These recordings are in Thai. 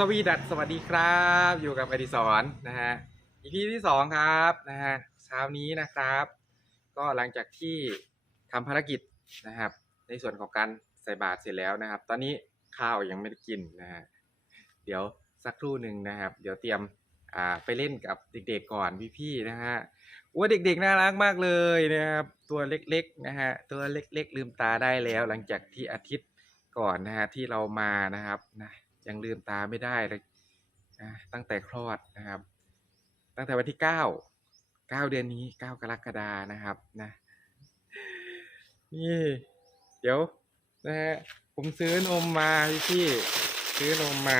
สวีดัสสวัสดีครับ อยู่กับอดิศรนะฮะ EP ที่สองครับนะฮะเช้านี้นะครับ ก็หลังจากที่ทำภารกิจนะครับ ในส่วนของการใส่บาตรเสร็จแล้วนะครับ ตอนนี้ข้าวยังไม่ได้กินนะฮะเดี๋ยวสักครู่หนึ่งนะครับ เดี๋ยวเตรียม อ่าไปเล่นกับเด็กๆก่อนพี่ๆนะฮะว่าเด็กๆน่ารักมากเลยนะครับ ตัวเล็กๆนะฮะตัวเล็กๆ ลืมตาได้แล้ว หลังจากที่อาทิตย์ก่อนนะฮะที่เรามานะครับนะยังลืมตาไม่ได้เลยนะตั้งแต่คลอดนะครับ ตั้งแต่วันที่เก้าเก้าเดือนนี้เก้ากรกฎานะครับนะนี่เดี๋ยวนะฮะผมซื้อนมมาพี่ซื้อนมมา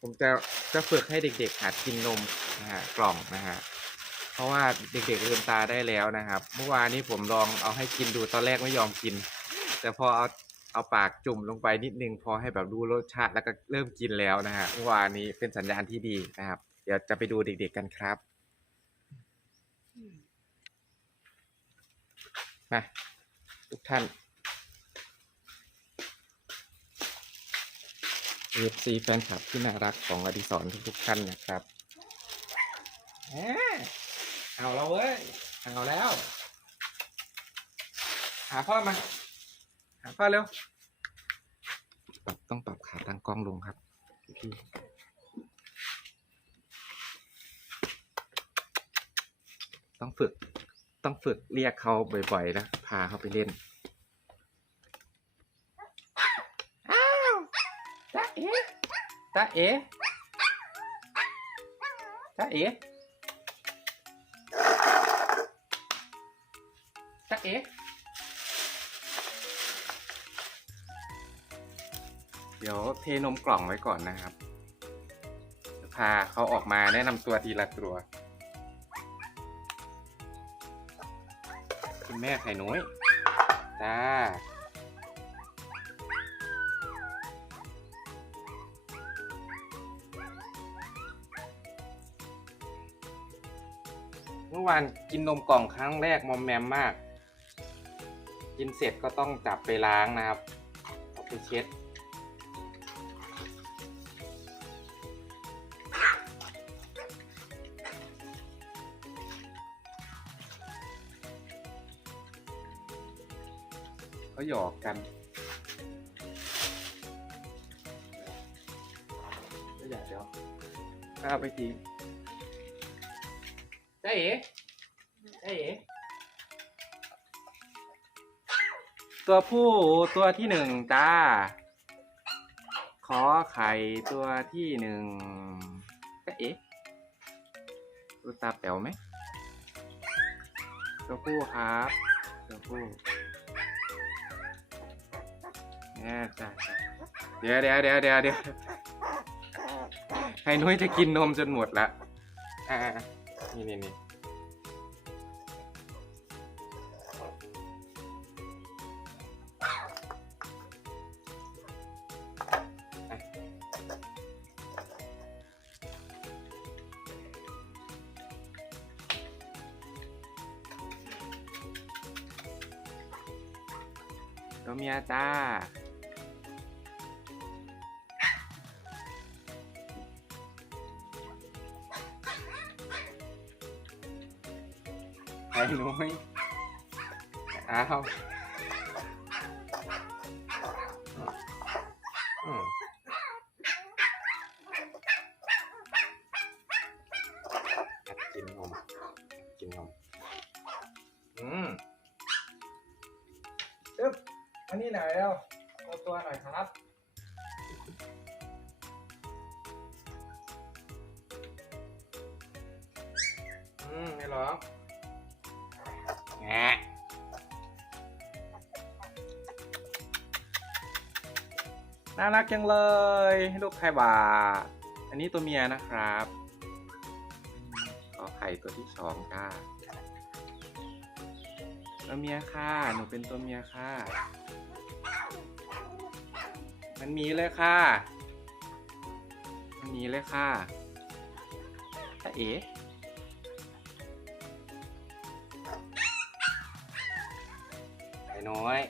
ผมจะจะฝึกให้เด็กๆหัดกินนมนะฮะกล่องนะฮะเพราะว่าเด็กๆลืมตาได้แล้วนะครับ เมื่อวานนี้ผมลองเอาให้กินดูตอนแรกไม่ยอมกิน แต่พอเอาเอาปากจุ่มลงไปนิดนึงพอให้แบบรู้รสชาติแล้วก็เริ่มกินแล้วนะฮะเมื่อวานนี้เป็นสัญญาณที่ดีนะครับ เดี๋ยวจะไปดูเด็กๆกันครับมาทุกท่าน เอฟซีแฟนคลับที่น่ารักของอดิศรทุกๆท่านนะครับเอาแล้วเว้ย เอาแล้ว หาพ่อมา หาพ่อเร็ว ปรับต้องปรับขาตั้งกล้องลงครับพี่ต้องฝึก ต้องฝึกเรียกเขาบ่อยๆนะ พาเขาไปเล่น จ้าเอ๋จ้าเอ๋จ้าเอ๋เดี๋ยวเทนมกล่องไว้ก่อนนะครับจะพาเขาออกมาแนะนำตัวทีละตัว คุณแม่ไข่น้อยจ้า เมื่อวานกินนมกล่องครั้งแรกมอมแมมมาก กินเสร็จก็ต้องจับไปล้างนะครับเอาไปเช็ดเขาหยอกกันก็อยากเดี๋ยวก็เอาไปทิ้ง จ้าเอ๋จ้าเอ๋ตัวผู้ตัวที่หนึ่งจ้า ขอไข่ตัวที่หนึ่งจ้าเอ๋ดูตาแป๋วไหม ตัวผู้ครับ ตัวผู้เนี่ยจ้าจ้าเดี๋ยวเดี๋ยวเดี๋ยวเดี๋ยวเดี๋ยวให้นุ้ยจะกินนมจนหมดละอ่า นี่นี่นี่ อะตัวเมียจ้าไอ้นุ้ยอ้าวกินนมกินนมอืมจึ๊บอันนี้หน่อยแล้วตัวตัวหน่อยครับ อืมไม่หรอ น่ารักจังเลยลูกไข่บาอันนี้ตัวเมียนะครับขอไข่ตัวที่สองค่ะตัวเมียค่ะหนูเป็นตัวเมียค่ะ มันมีเลยค่ะ มันมีเลยค่ะตาเอ๋ไหน้อย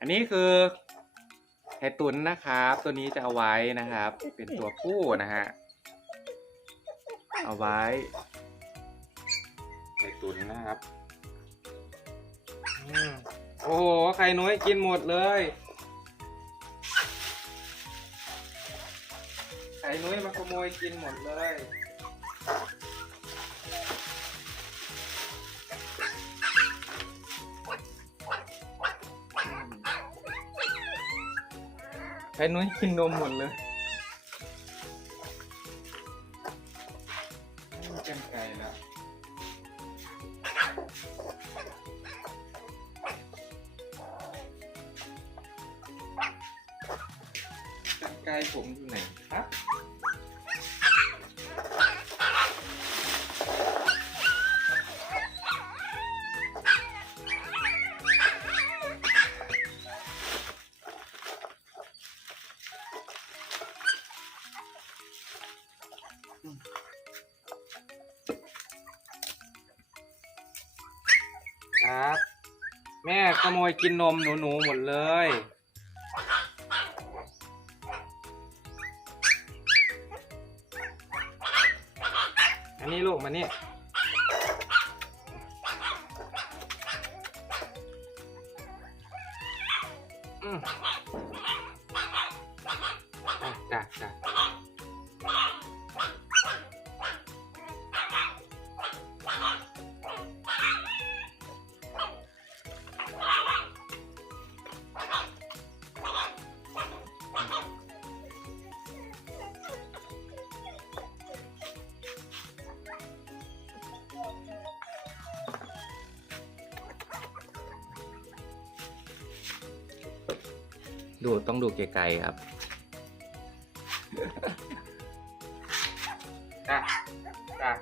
อันนี้คือไข่ตุนนะครับ ตัวนี้จะเอาไว้นะครับ เป็นตัวผู้นะฮะ เอาไว้ไข่ตุนนะครับอโอ้โห ไข่น้อยกินหมดเลย ไข่น้อยมาขโมยกินหมดเลย ไข่น้ยกินนมหมดเลยไม่เป็นไก่แล้วกันไก่ผมอยู่ไหนครับ ม่ขโมยกินนมหนูๆหมดเลย อันนี้ลูกมานี่อืม ดูต้องดูไกลๆครับ จ้ะจ้ะ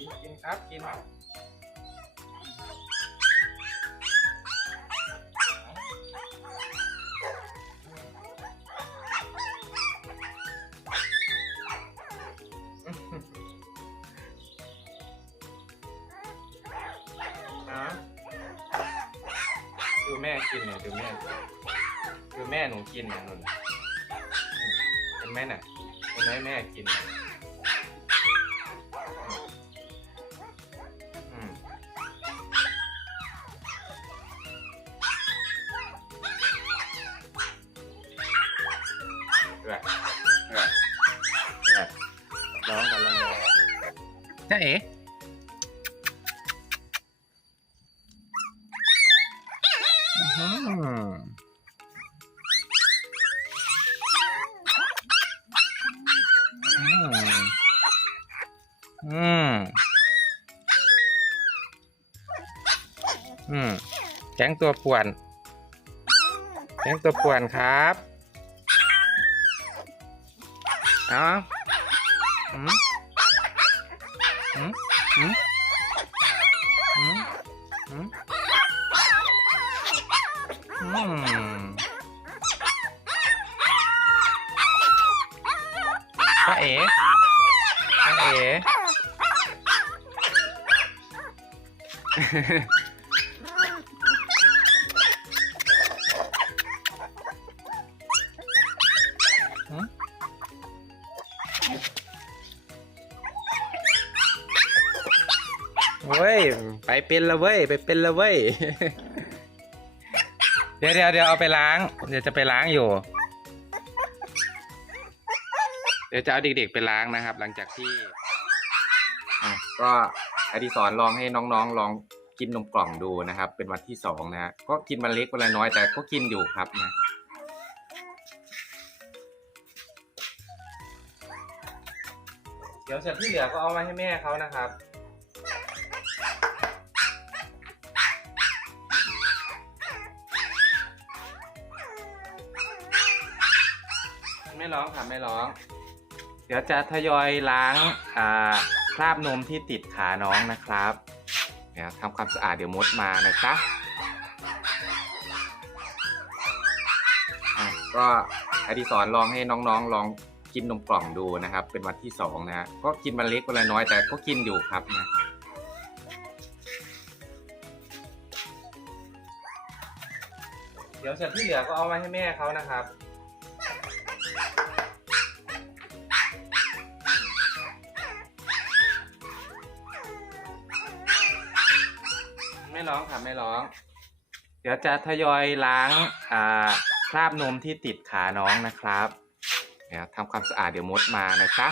กินกินครับกินนะดูแม่กินเนี่ยดูแม่ดูแม่หนูกินเนี่ยนุ่นเห็นไหมน่ะเห็นไหมแม่กินเนี่ย จ้าเอ๋อืม อืม แก๊งตัวป่วน แก๊งตัวป่วนครับ เอาอืม อืมอืมอืมอืมอื ไปเป็นและเว้ยไปเป็นและเว้ย เดี๋ยวเดี๋ยวเดี๋ยวเอาไปล้าง เดี๋ยวจะไปล้างอยู่ เดี๋ยวจะเอาเด็กๆไปล้างนะครับ หลังจากที่อะก็อดิศรลองให้น้องๆลองกินนมกล่องดูนะครับ เป็นวันที่สองนะฮะก็กินมันเล็กวันละน้อยแต่ก็กินอยู่ครับนะเดี๋ยวส่วนที่เหลือก็เอามาให้แม่เขานะครับ ไม่ร้องค่ะไม่ร้อง เดี๋ยวจะทยอยล้างอ่าคราบนมที่ติดขาน้องนะครับเดี๋ยวทำความสะอาดเดี๋ยวมดมานะจ๊ะอะก็อดิสรลองให้น้องๆลองกินนมกล่องดูนะครับ เป็นวันที่สองนะฮะก็กินวันเล็กวันละน้อยแต่ก็กินอยู่ครับนะเดี๋ยวส่วนที่เหลือก็เอามาให้แม่เขานะครับ ไม่ร้องค่ะไม่ร้อง เดี๋ยวจะทยอยล้างอ่าคราบนมที่ติดขาน้องนะครับ เดี๋ยวทำความสะอาดเดี๋ยวมดมานะจ๊ะ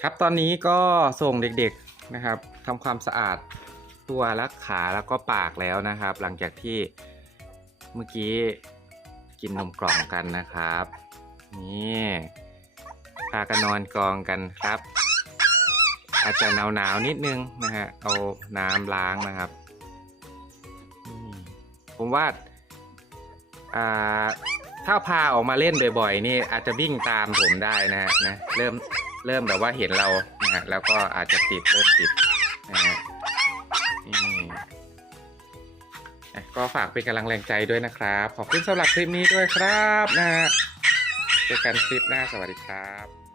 ครับตอนนี้ก็ส่งเด็กๆนะครับทำความสะอาดตัวและขาแล้วก็ปากแล้วนะครับ หลังจากที่เมื่อกี้กินนมกล่องกันนะครับ นี่พากันนอนกองกันครับ อาจจะหนาวหนาวๆนิดนึงนะฮะเอาน้ำล้างนะครับ ผมว่าถ้าพาออกมาเล่นบ่อยๆ นี่อาจจะวิ่งตามผมได้นะฮะนะเริ่มเริ่มแบบว่าเห็นเรานะฮะแล้วก็อาจจะติดเริ่มติดนะฮะนี่อะก็ฝากเป็นกำลังแรงใจด้วยนะครับ ขอบคุณสำหรับคลิปนี้ด้วยครับนะฮะเจอกันคลิปหน้าสวัสดีครับ